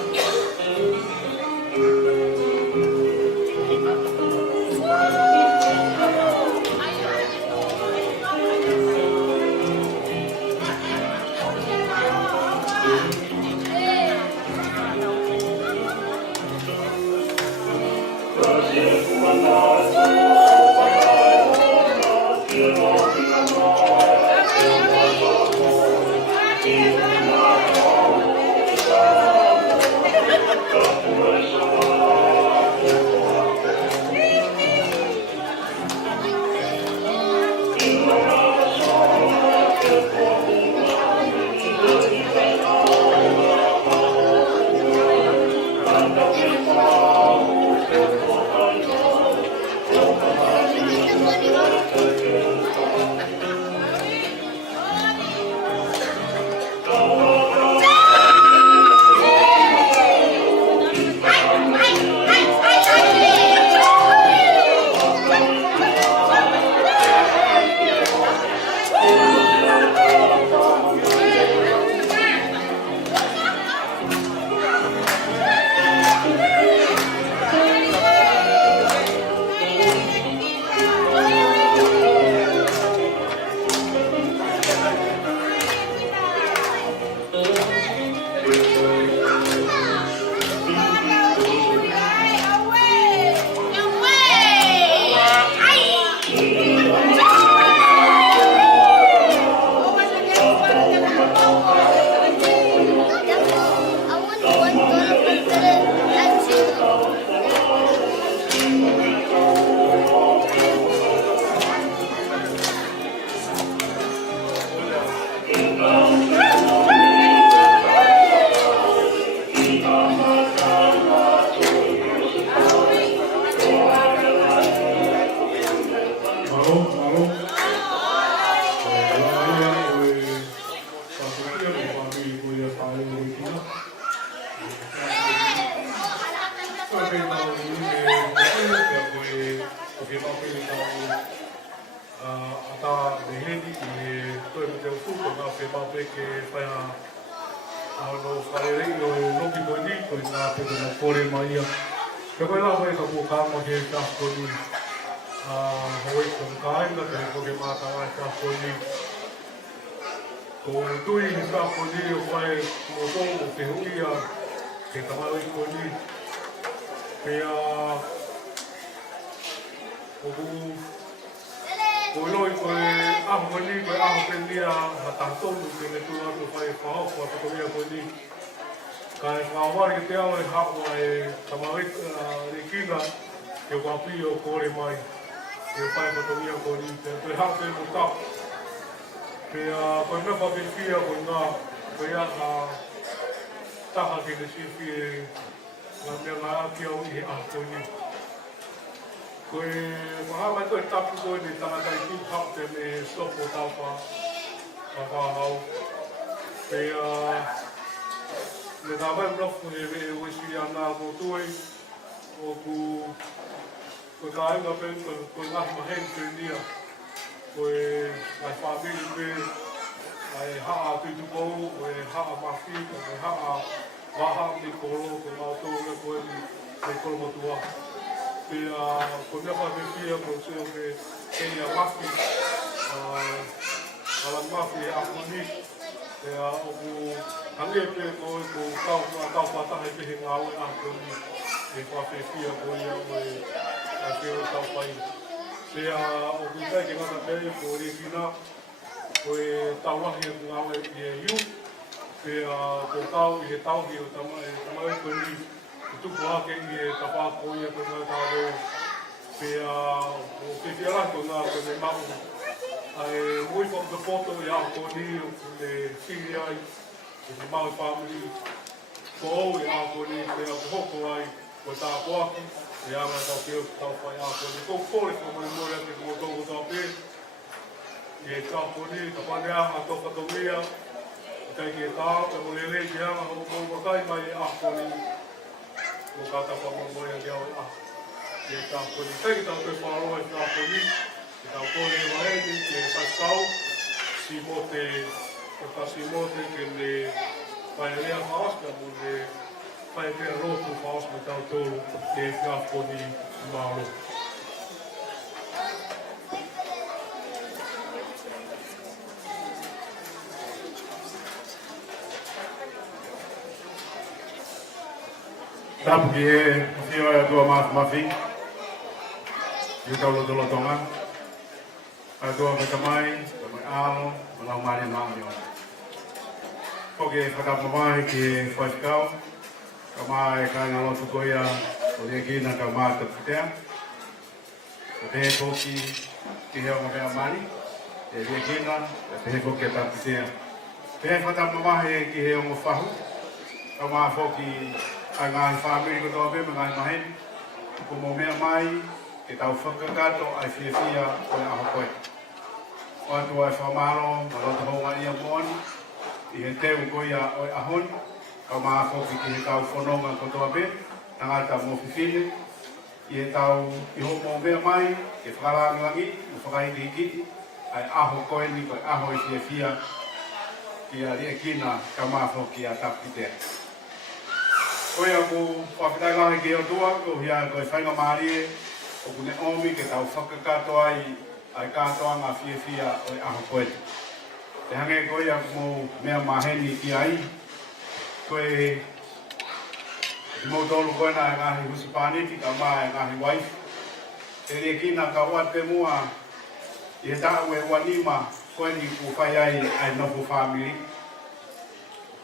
Liekina, que o apio core mai, que o pai botonia core, que o hau te botak, que a koe me whapewhia koe ngā, koe a ngā taha ke te siwhi ngā mea ngā aki au i he a koe ni. Koe maha mai koe tapu koe ni tangatai ki hau te me sopo taupa, a whahau. Pe me nā mai mnofu e me e wisi a ngā kōtoi, o ku koe ka inga pen koe ngā maheng te nia, koe ngai whamiri pe ai haa tutu kou, koe haa mafi, koe haa waha ni koro, koe ngā tō me koe ni koro motua. Pe koe mea whamiri koe seo me kei a mafi, ala mafi e apuni, pe o ku hange pe koe ko kau whatahe pehe ngā ue a koe ni. E whawhewhia ko ia mai a kero tau pai. Te o kutai ke ngata pere ko Liekina, ko e tauahi e ngāwe i e iu, te ko tau i he tauhi o tamai ko ni, i tuku ake i e tapa ko ia ko ngā tāro, te o te whiara ko ngā ko ne mau. Ai mui whaka poto i ao ko ni, o te whiri ai, i te mau family, ko au i ao ko ni, te au hoko ai, ko tā poaki, e anga tau keo tau whai a kone. Ko kore ko mai mori ake ko tōku tau pē. I e tā kone, ka pane anga tō katongia, kai ki e tā, ka mori rei ki anga hoko mori wakai mai e a kone. Ko ka tapa mori ake au e a. I e tā kone. Kai ki tau te wharoa e tā kone, ki tau kone e waeni, ki e whai kau, Tasimote ke le whaelea whaoska mo le whaelea rotu whaoska tau tōru le whiafoni maolo. Tapukitea Folau Similai, you tau lo tonga. Atua me kamai, kamai alo, malau mani maunio. Oke, whakapamai ki whaikau, kamai kaina lotu koia, o Liekina ka mā Tapukitea. O te he koki ki heo ma mea mani, e Liekina, e te he koki a Tapukitea. Te he whakapamai ki heo mo whahu, ka mā whoki ai ngāhi whāmiri ko toa pēme ngāhi maheni, ko mō mea mai, ke tau whakakato ai whiawhia o e aho koe. O atu ai whamaro, ma rota honga ia moani, I he teu koia o e ahoni, ka mā whoki ki he tau whanonga ko toa pē, tangata mō whiwhine, I he tau I ho mō mea mai, ke whakarangangi, o whakaiti hikiti, ai aho koe ni koe aho I whiawhia, ki a Liekina ka mā whoki a Tapukitea. Koe a ko whakitai lahi ki o tua, ko hia koe whainga maarie, o kune omi ke tau whakakato ai katoa ngā whiawhia o e aho koe. Te hange koe a mō mea maheni ki ai, koe mō tolu koe na e ngahi husipāniti, ka mā e ngahi waifu. Te Liekina ka ua te mua, I he tāu e wanima, koe ni ku whai ai nofu whāmiri.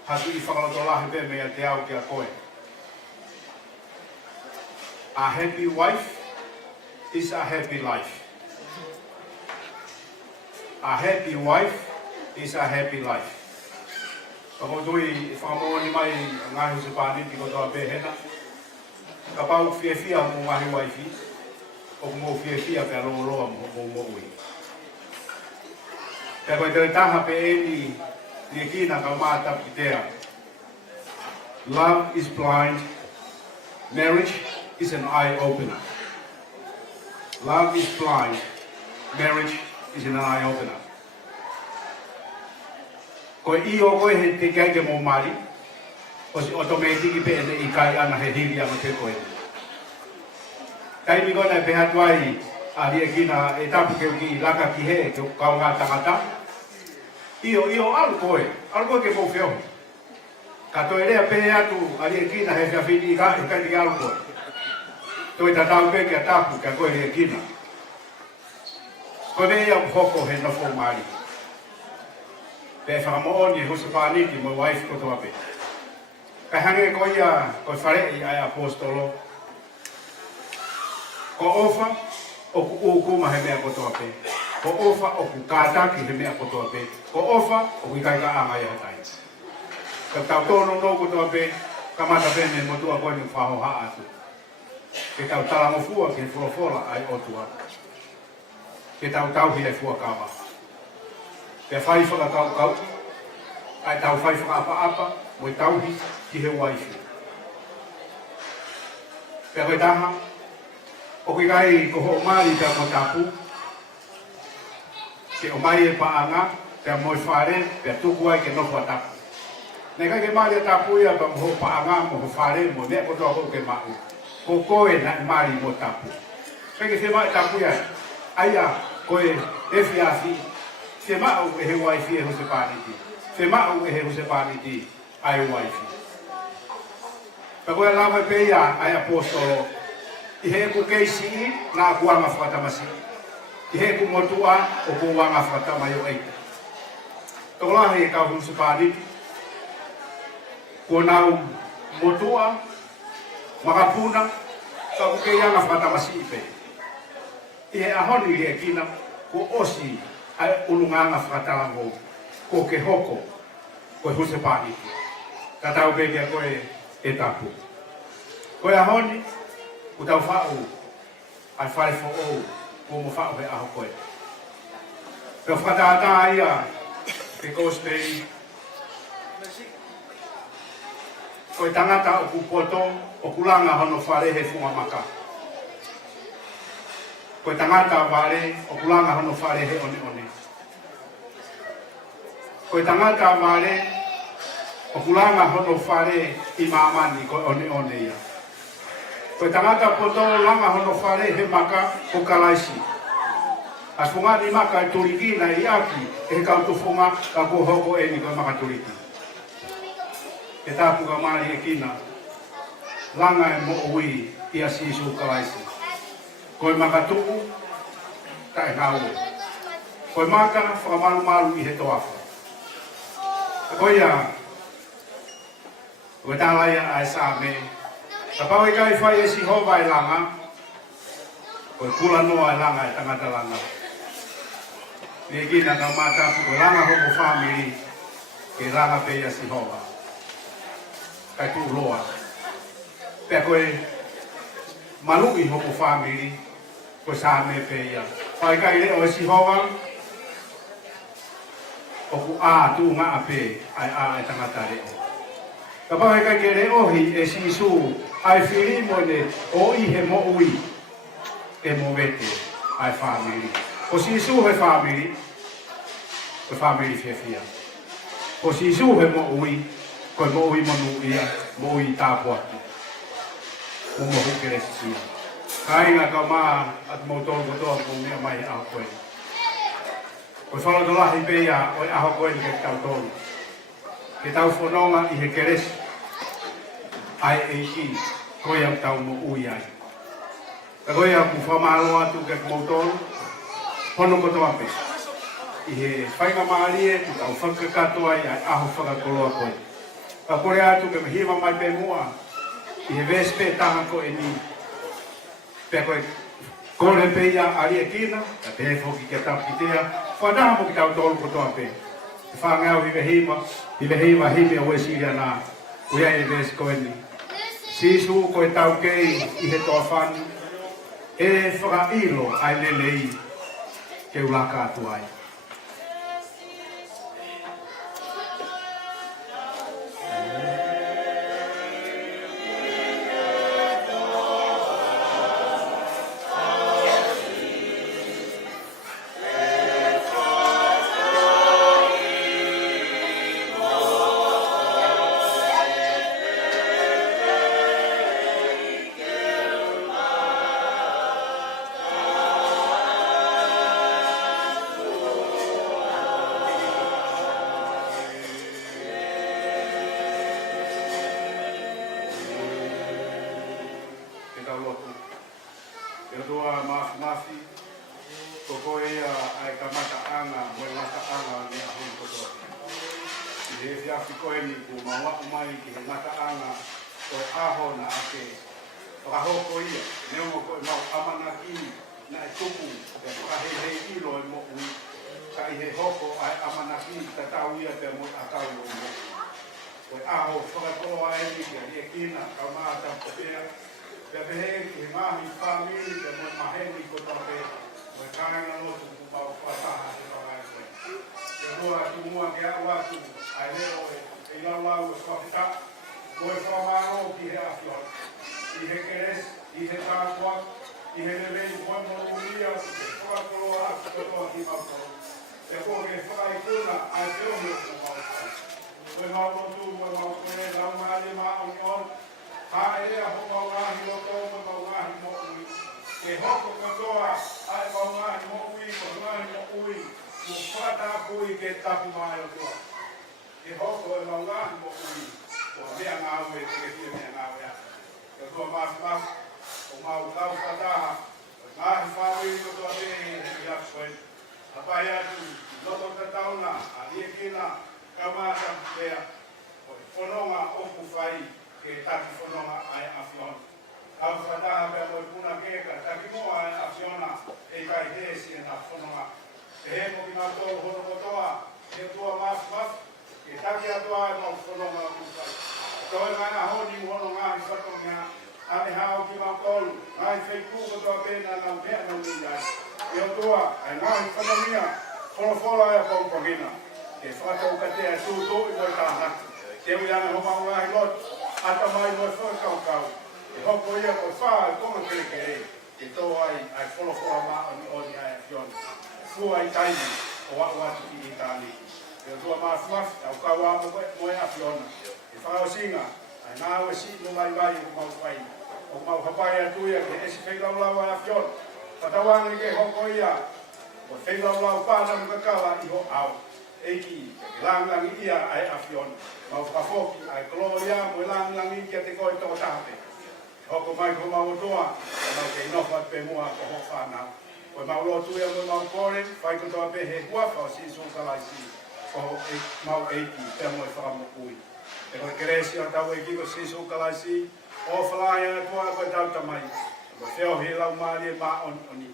Hatu I whakaloto lahi pe mea te au ki a koe. A happy wife is a happy life. A happy wife is a happy life. Ako tui whamoni mai ngahi husipāniti ko toa pēhena. Ka pau whiawhia mo ngahi waifi, o mo whiawhia pe aloa mo ui. Te koe te taha pe eni Liekina ka mā Tapukitea. Love is blind. Marriage is an eye-opener. Love is blind. Marriage is an eye-opener. Koe I o koe he te keike mō mari, o si otomatiki pe ene I kai ana he hiri ama te koe. Kai mi kona e pehatuai a Liekina e tapu keu ki laka ki he, ke kau ngā tangata. Io alu koe ke mō whio. Ka toi rea pehe atu a Liekina he whiawhini I kai tiki alu koe. Toi tatau pe ki a tapu ka koe Liekina. Koe mea hoko he nofo mari. Pe whakamooni e husipāniti mo waifu ko toa pe. Kai hange koe ia koe wharei ai apostolo. Ko ofa o ku ukuma he mea ko toa pe. Ko ofa o ku kātaki he mea ko toa pe. Ko ofa o ku ikai ka anga I hatai. Ka tau tono no ko toa pe, ka mata pene mo tua koe ni whaho haa atu. Ke tau talamofua ke furofola ai otua. Ke tau hi e fua kawa. Ke whai whakakau, ai tau whai whakaapa, mo I tau hi ki he waifu. Pe koe taha, o kui kai ko ho mari te mo tapu, ke o mai e paanga, te mo I whare, pe tuku ai ke nofu a tapu. Nei kai ke mari a tapu ia pa mo ho paanga, mo ho whare, mo mea kotoa ho ke mau. Ko koe na mari mo tapu. Kai ke se mai tapu ia, aia koe e whiawhi, se mau e he waifi e husipāniti. Se mau e he husipāniti ai waifi. Pa koe lawa pe ia ai apostolo, I he ku keisi na kuanga whakatamasi. I he ku motua o kuanga whakatamai o eita. Tokolahi e kau husipāniti. Ko nau motua, makapuna, ka ku keianga whakatamasi I pe. I he ahoni Liekina, ko osi ai ulunganga whakatalango, ko ke hoko, ko husipāniti. Ka tau pekia koe e tapu. Koe ahoni, ku tau whau, ai whare fo ou, ko mo whau he aho koe. Peo whakatata ia, ke kostei, koe tangata o ku poto, o kulanga hono whare he funga maka. Koe tangata whare, o kulanga hono whare he one one. Koe tangata mare, o kulanga hono whare I mamani koe one ia. Koe tangata poto langa hono whare he maka o kalaisi. As fungani maka I Liekina I aki, he kautufunga ka kuhoko eni koe maka Liekina. E tapuka maa Liekina, langa e mo ui ia sisu kalaisi. Koe maka tuku, ka e ngau. Koe maka whakamalu malu I he toafa. Koe ia, koe tālaia ai sā me. Ka pau I kai whai e si hova e langa, koe kula noa e langa e tangata langa. Liekina ka mātapu koe langa homo family, ke langa pe ia si hova. Kai tū loa. Pea koe malui homo family, koe sā me pe ia. Whai kai leo e si hova, oku a tu nga ape ai tangata reo. Ka pahe kai ke reohi e sisu ai whiri mo ne o I he mo ui e mo vete ai family. O sisu he family fia. O sisu he mo ui, koe mo ui manu ia, mo ui tāpuaki. Mo mo hukere sia. Kai nga ka maa at mo tolu kotoa kung mea mai aho koe. Koe whala to lahi peia o aho koe ni ke tau tolu. Ke tau whanonga I he keresi. Ai e ki, koe au tau mo ui ai. Ka koe au ku whamalo atu ke mo tolu. Hono kotoa pe. I he whainga maarie, ku tau whakakato ai aho whakakoloa koe. Ka kore atu ke mahima mai pe mua. I he vespe taha koe ni. Pea koe kore peia a Liekina, ka te whoki ke Tapukitea, whanaha mo ki tau tolu kotoa pe. Te whangau hime hime o esiria nā, uia e vesi koe ni. Sisu koe tau kei I he toa whanu, e whakailo ai lelei ke ulaka atu ai. Mafi, koko ia ai ka mataanga, moe mataanga ni a hoi kotoa. I he whiawhi koe ni ku mawau mai ki he mataanga o aho na ake whakahoko ia. Neo koe mau amana ki na e tupu, e whakahei ilo e mo ui. Ka I he hoko ai amana ki ta tau ia te mo atau o mo. Koe aho whakatoa e ni ki a Liekina, ka maa Tapukitea. Pea pehe ki he mahi whamiri, te mo maheni ko tape, mo e kāinga lotu ku pau whataha te whangai koe. Pea roa tu mua ke au atu, ai leo e laulau e whawhita, ko e whamaro ki he awhion. I he keres, I he tātua, I he lelei koe mo uria, ke whakakoloa atu kotoa ki mautau. Pea ko ke whakai kuna, ai whiohio ku mautau. Koe maulotu, koe mautore, lau maali maa union, hae ea ho maungahi loto mo maungahi mo ui. Ke hoko katoa ai maungahi mo ui, maungahi mo ui. Mo whata pui ke tapu mai o tua. Ke hoko e maungahi mo ui. Ko mea ngāu e te kia mea ngāu ea. Ke tua mafi, o mau tau whataha. Ngāhi whāui ko tua te i apsoe. Hapai atu, loto tatauna, a Liekina, kamata pea. O e whanonga oku whai. Ke taki whanonga ai awhion. Kau whataha pia moe puna keka, taki moa ai awhiona, e kai hesi e nā whanonga. Ke he mo ki ngā tōru hono kotoa, he tua mafu, ke taki atua ai mau whanonga o kuwhai. Koe ngai ngā honi hono ngāhi whatongia, ane hao ki mau tōru, ngai whaiku kotoa pēna ngā mea nau ni ai. Ke o tua, ai ngāhi whatongia, wholo ai a paupangina. Ke whakataukatea tūtō i moe tāhaki. Ke ui ana ho mau ngāhi lotu. Ata mai mo foi kau. E hoko ia ko fa ko ke ke. E to ai follow ma on ai fion. Fu ai tai o wa ki Itali. e tua mas au kawa mo e afiona e whakao singa ai ngā ue si no mai mai o mau whai o mau hapai atu ia ke esi whailau a afiona patawangi ke hoko ia o whailau pāna mkakawa i ho au eiki ke langangi ia ai afiona mau whafoki ai gloria mo langangi kia te koe tō tāpe hoko mai ko mau toa mau ke inofa pe mua ko ho whanau o mau lotu ia mo mau kore whai ko toa pe he hua whao si so kalaisi ko mau eiki te mo e whakamokui e koe keresi o tau eiki ko si so kalaisi o whalaia toa koe tau tamai ko whio he lau maari e maa oni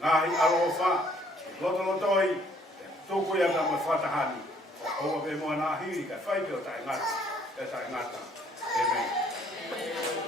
ngahi aro o wha loto lotoi tuku ia ta mo whatahani o pe mua nā hiri ka whai peo tai ngata Amen.